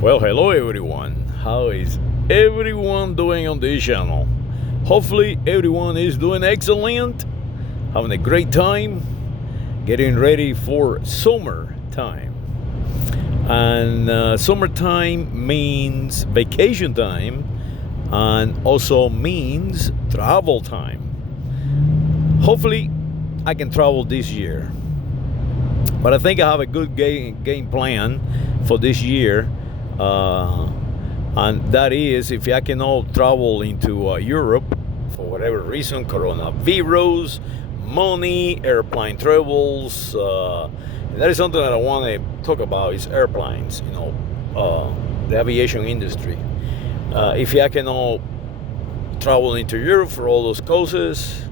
Well, hello everyone. How is everyone doing on this channel? Hopefully, everyone is doing excellent, having a great time, getting ready for summertime. And summertime means vacation time and also means travel time. Hopefully, I can travel this year. But I think I have a good game plan for this year. And that is, if I cannot travel into Europe for whatever reason, coronavirus, money, airplane travels, that is something that I want to talk about is airplanes, the aviation industry. If I cannot travel into Europe for all those causes,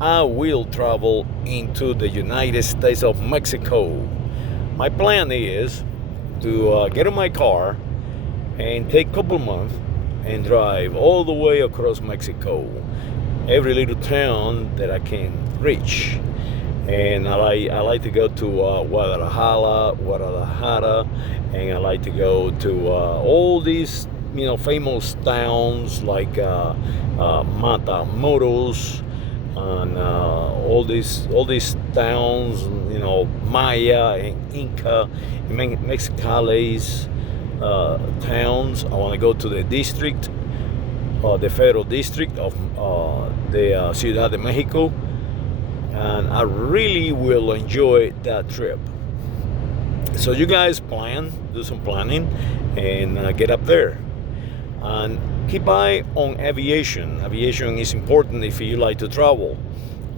I will travel into the United States of Mexico. My plan is to get in my car and take a couple months and drive all the way across Mexico, every little town that I can reach. And I like to go to Guadalajara, and I like to go to all these famous towns like Matamoros, and all these towns, Maya and Inca, Mexicali's towns. I want to go to the district, the federal district of the Ciudad de Mexico, and I really will enjoy that trip. So you guys do some planning, and get up there. And keep eye on aviation. Aviation is important if you like to travel.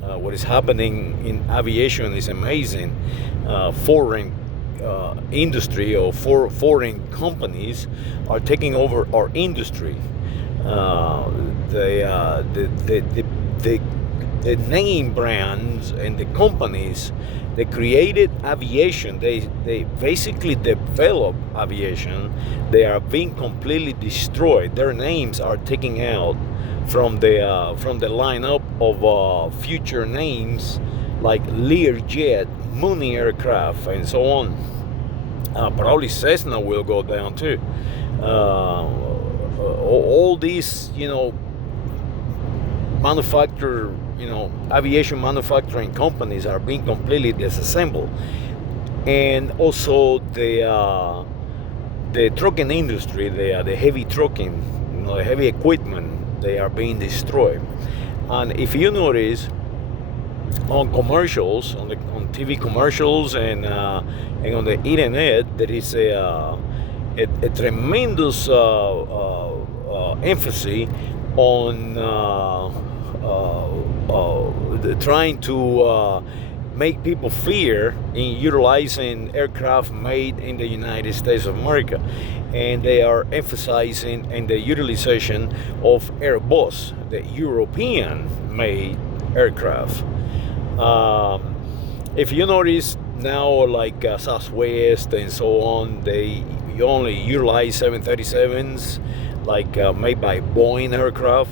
What is happening in aviation is amazing. Foreign industry or foreign companies are taking over our industry. The name brands and the companies that created aviation, they basically develop aviation. They are being completely destroyed. Their names are taken out from the lineup of future names like Learjet, Mooney Aircraft, and so on. Probably Cessna will go down too. All these, aviation manufacturing companies are being completely disassembled, and also the trucking industry, the heavy trucking, the heavy equipment, they are being destroyed. And if you notice on commercials, on TV commercials, and on the internet, there is a tremendous emphasis on trying to make people fear in utilizing aircraft made in the United States of America. And they are emphasizing in the utilization of Airbus, the European-made aircraft. If you notice now, like Southwest and so on, they only utilize 737s, like made by Boeing aircraft.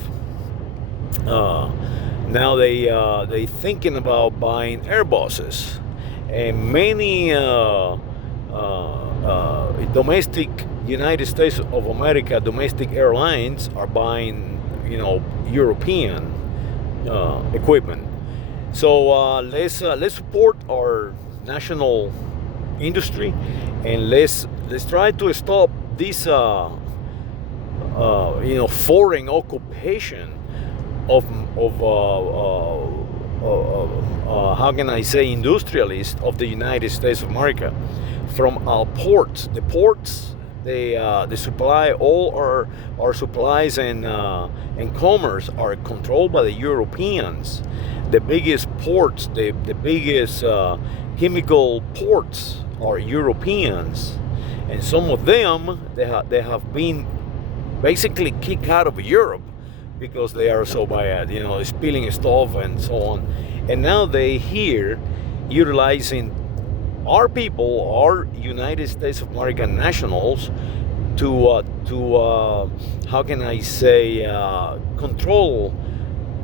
Now they thinking about buying Airbuses, and many domestic United States of America domestic airlines are buying European equipment. So let's support our national industry, and let's try to stop this foreign occupation of how can I say, industrialists of the United States of America from our ports. The ports, they supply all our supplies and commerce are controlled by the Europeans. The biggest ports, the biggest chemical ports are Europeans, and some of them they have been basically kicked out of Europe because they are so bad, spilling stuff and so on. And now they here utilizing our people, our United States of America nationals, to how can I say, control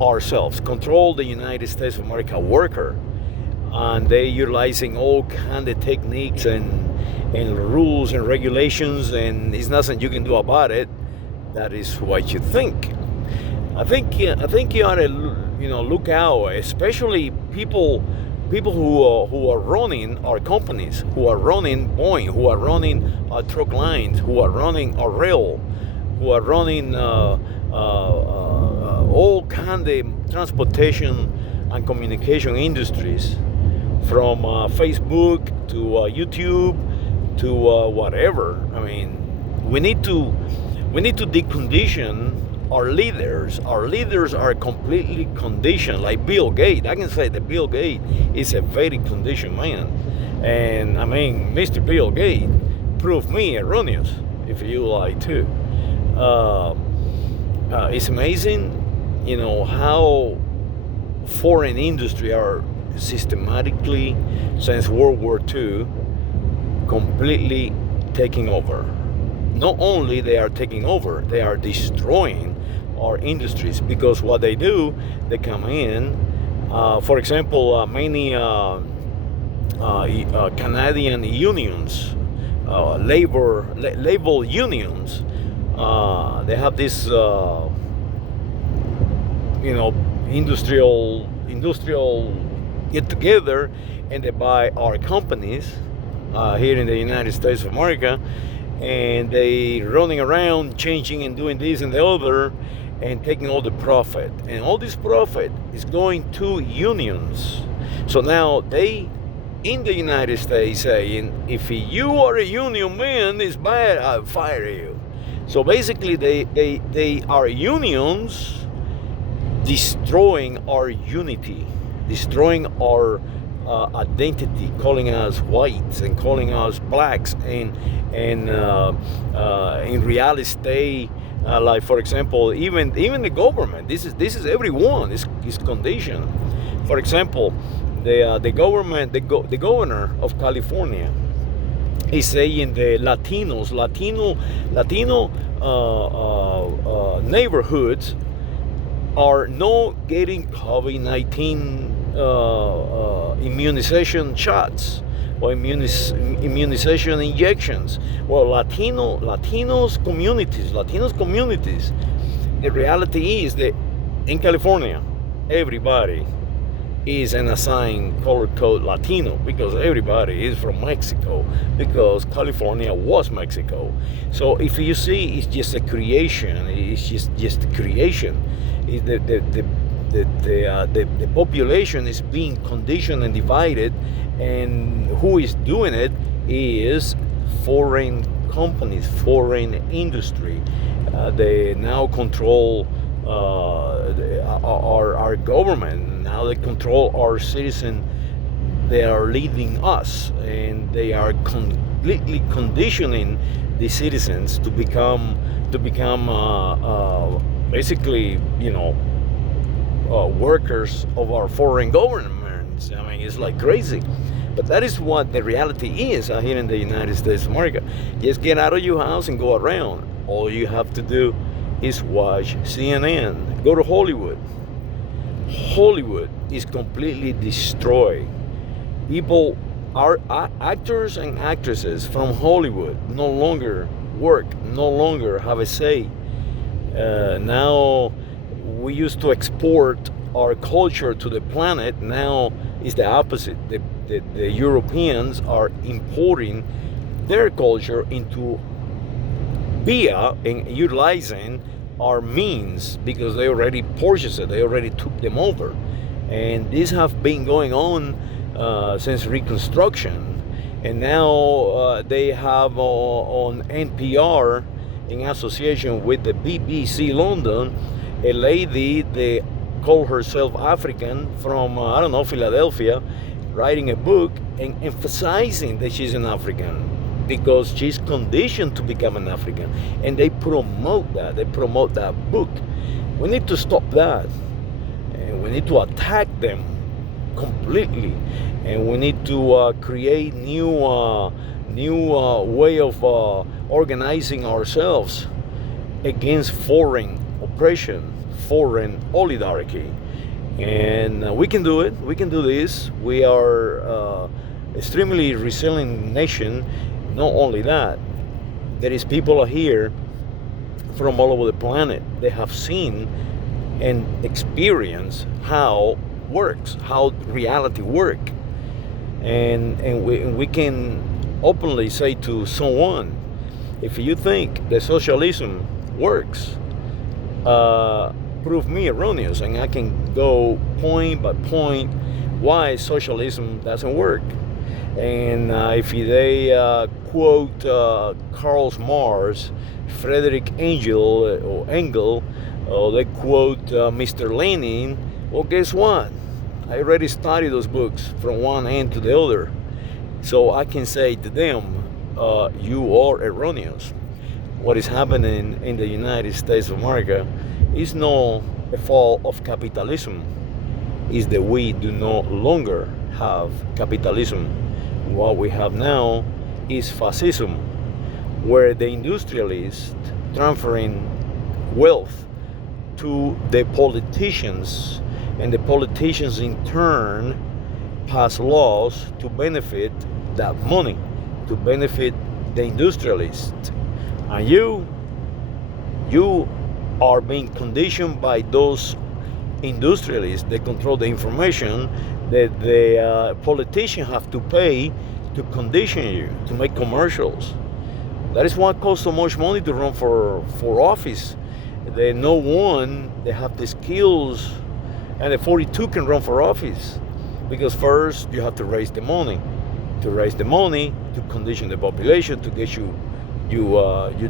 ourselves, control the United States of America worker. And they utilizing all kind of techniques and and rules and regulations, and it's nothing you can do about it. That is what you think. I think you ought to look out, especially people who are running our companies, who are running Boeing, who are running truck lines, who are running a rail, who are running all kind of transportation and communication industries, from Facebook to YouTube to whatever. I mean, we need to decondition our leaders. Our leaders are completely conditioned, like Bill Gates. I can say that Bill Gates is a very conditioned man. And I mean, Mr. Bill Gates proved me erroneous, if you like too. It's amazing, how foreign industry are systematically, since World War II, completely taking over. Not only they are taking over, they are destroying our industries, because what they do, they come in, for example, many Canadian unions, labor unions, they have this industrial get together, and they buy our companies here in the United States of America, and they running around changing and doing this and the other, and taking all the profit, and all this profit is going to unions. So now they in the United States saying, if you are a union man, it's bad, I'll fire you. So basically they are unions destroying our unity, destroying our identity, calling us whites and calling us blacks, and in real estate, like for example, even the government. This is everyone is conditioned. For example, the government, the governor of California is saying the Latino neighborhoods are not getting COVID-19 immunization shots or immunization injections. Well, Latinos communities, the reality is that in California, everybody is an assigned color code Latino, because everybody is from Mexico, because California was Mexico. So if you see, it's just a creation. It's just a creation. The population is being conditioned and divided, and who is doing it is foreign companies, foreign industry. They now control our government. Now they control our citizens. They are leading us, and they are completely conditioning the citizens to become basically, workers of our foreign governments. I mean, it's like crazy. But that is what the reality is here in the United States of America. Just get out of your house and go around. All you have to do is watch CNN. Go to Hollywood. Hollywood is completely destroyed. People, are actors and actresses from Hollywood no longer work, no longer have a say. Now we used to export our culture to the planet. Now it's the opposite. The Europeans are importing their culture into via and utilizing our means, because they already purchased it, they already took them over. And this have been going on since Reconstruction. And now they have on NPR, in association with the BBC London, a lady, they call herself African, from Philadelphia, writing a book and emphasizing that she's an African, because she's conditioned to become an African, and they promote that book. We need to stop that, and we need to attack them completely, and we need to create new way of organizing ourselves against foreign oppression, foreign oligarchy. And we can do it. We can do this. We are extremely resilient nation. Not only that, there is people here from all over the planet. They have seen and experienced how works, how reality work, and we can openly say to someone, if you think that socialism works, prove me erroneous, and I can go point by point why socialism doesn't work. And if they quote Karl Marx, Frederick Engel, or they quote Mr. Lenin, well, guess what? I already studied those books from one end to the other. So I can say to them, you are erroneous. What is happening in the United States of America is not a fall of capitalism. It's that we do no longer have capitalism. What we have now is fascism, where the industrialists transferring wealth to the politicians, and the politicians in turn pass laws to benefit that money, to benefit the industrialists. And you are being conditioned by those industrialists that control the information that the politicians have to pay to condition you, to make commercials. That is why it costs so much money to run for office. There no one that have the skills and the 42 can run for office, because first you have to raise the money. To raise the money, to condition the population, to get you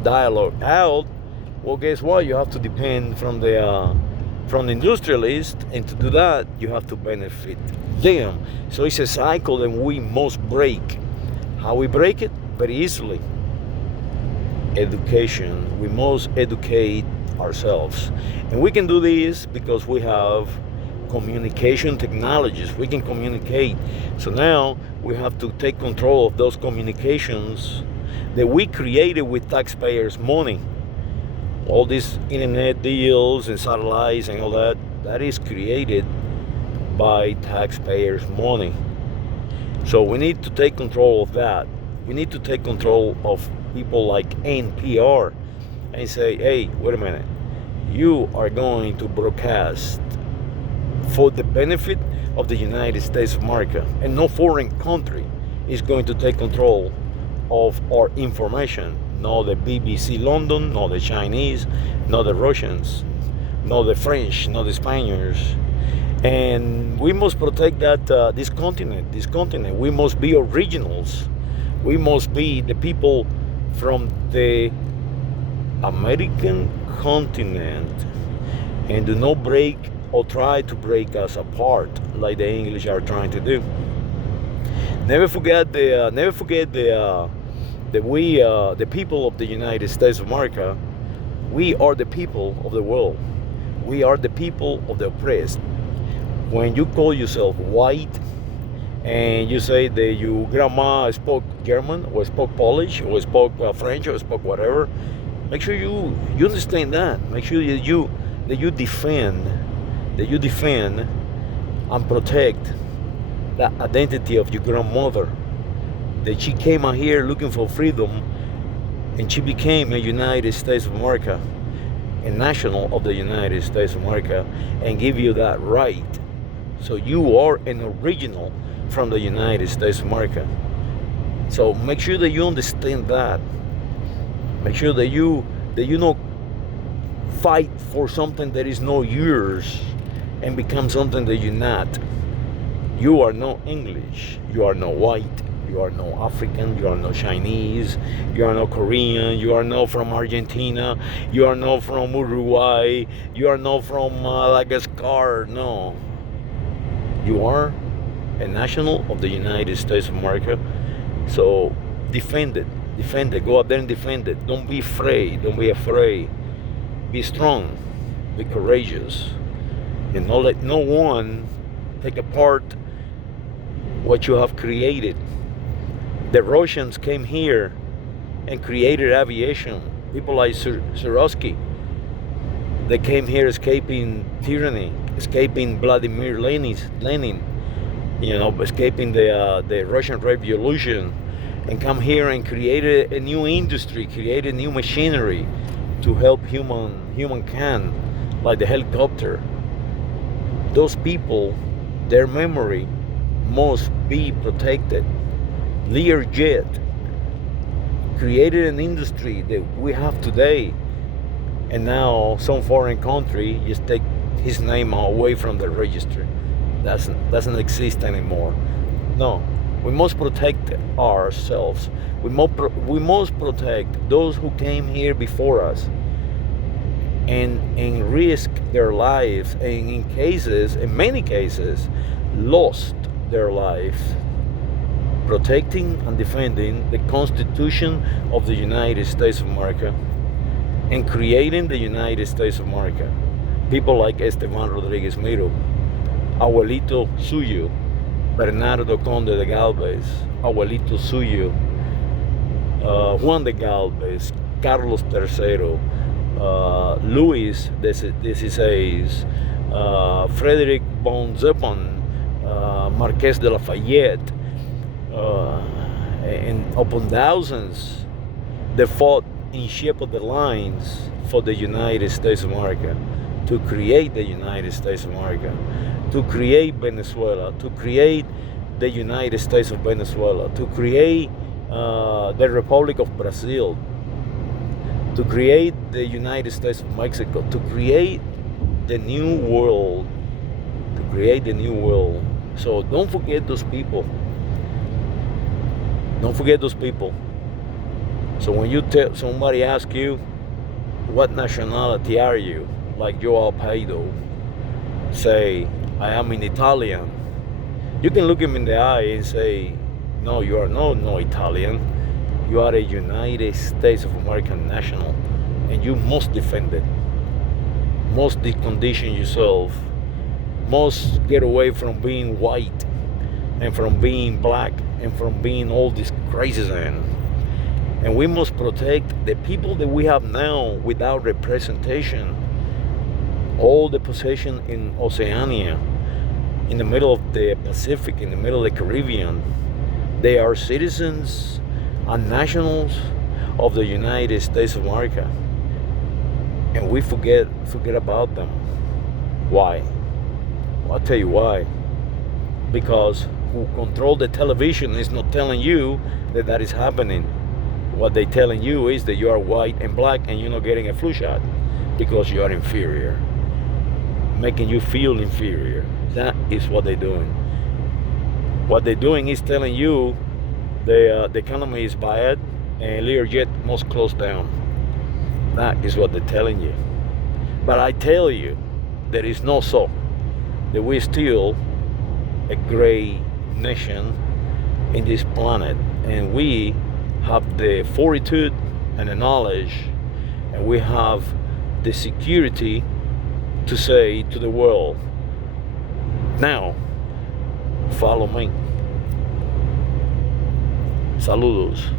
dialogue out. Well, guess what? You have to depend from the industrialists, and to do that, you have to benefit them. So it's a cycle that we must break. How we break it? Very easily. Education. We must educate ourselves, and we can do this because we have communication technologies. We can communicate. So now we have to take control of those communications that we created with taxpayers' money. All these internet deals and satellites and all that, that is created by taxpayers' money. So we need to take control of that. We need to take control of people like NPR and say, hey, wait a minute, you are going to broadcast for the benefit of the United States of America, and no foreign country is going to take control of our information. Not the BBC London, not the Chinese, not the Russians, not the French, not the Spaniards. And we must protect that this continent. We must be originals. We must be the people from the American continent, and do not break or try to break us apart like the English are trying to do. Never forget that we, the people of the United States of America, we are the people of the world. We are the people of the oppressed. When you call yourself white and you say that your grandma spoke German or spoke Polish or spoke French or spoke whatever, make sure you understand that. Make sure that you defend and protect the identity of your grandmother. That she came out here looking for freedom, and she became a United States of America, a national of the United States of America, and give you that right. So you are an original from the United States of America. So make sure that you understand that. Make sure that you not fight for something that is not yours and become something that you're not. You are not English. You are not white. You are no African, you are no Chinese, you are no Korean, you are not from Argentina, you are not from Uruguay, you are not from Madagascar. No. You are a national of the United States of America. So defend it. Defend it. Go out there and defend it. Don't be afraid. Don't be afraid. Be strong. Be courageous. And don't let no one take apart what you have created. The Russians came here and created aviation. People like Sikorsky, they came here escaping tyranny, escaping Vladimir Lenin, escaping the Russian Revolution, and come here and create a new industry, create a new machinery to help humankind, like the helicopter. Those people, their memory must be protected. Learjet created an industry that we have today, and now some foreign country just take his name away from the registry. Doesn't exist anymore. No, we must protect ourselves. We must protect those who came here before us and risk their lives, and in many cases, lost their lives protecting and defending the Constitution of the United States of America and creating the United States of America. People like Esteban Rodriguez Miro, Abuelito Suyo, Bernardo Conde de Galvez, Abuelito Suyo, Juan de Galvez, Carlos III, Luis XVI, Frederick von Zeppelin, Marquez de Lafayette, and upon thousands that fought in shape of the lines for the United States of America, to create the United States of America, to create Venezuela, to create the United States of Venezuela, to create the Republic of Brazil, to create the United States of Mexico, to create the new world, to create the new world. So don't forget those people. Don't forget those people. So when somebody asks you, what nationality are you? Like Joe Alpaido, say, I am an Italian. You can look him in the eye and say, no, you are no Italian. You are a United States of American national, and you must defend it. Must decondition yourself. Must get away from being white and from being black and from being all this crazy thing. And we must protect the people that we have now without representation. All the possession in Oceania, in the middle of the Pacific, in the middle of the Caribbean, they are citizens and nationals of the United States of America. And we forget about them. Why? Well, I'll tell you why. Because who control the television is not telling you that is happening. What they're telling you is that you are white and black and you're not getting a flu shot because you are inferior, making you feel inferior. That is what they're doing. What they're doing is telling you the economy is bad and Learjet must close down. That is what they're telling you. But I tell you, there is no so. That we're still a great nation in this planet, and we have the fortitude and the knowledge, and we have the security to say to the world, now, follow me. Saludos.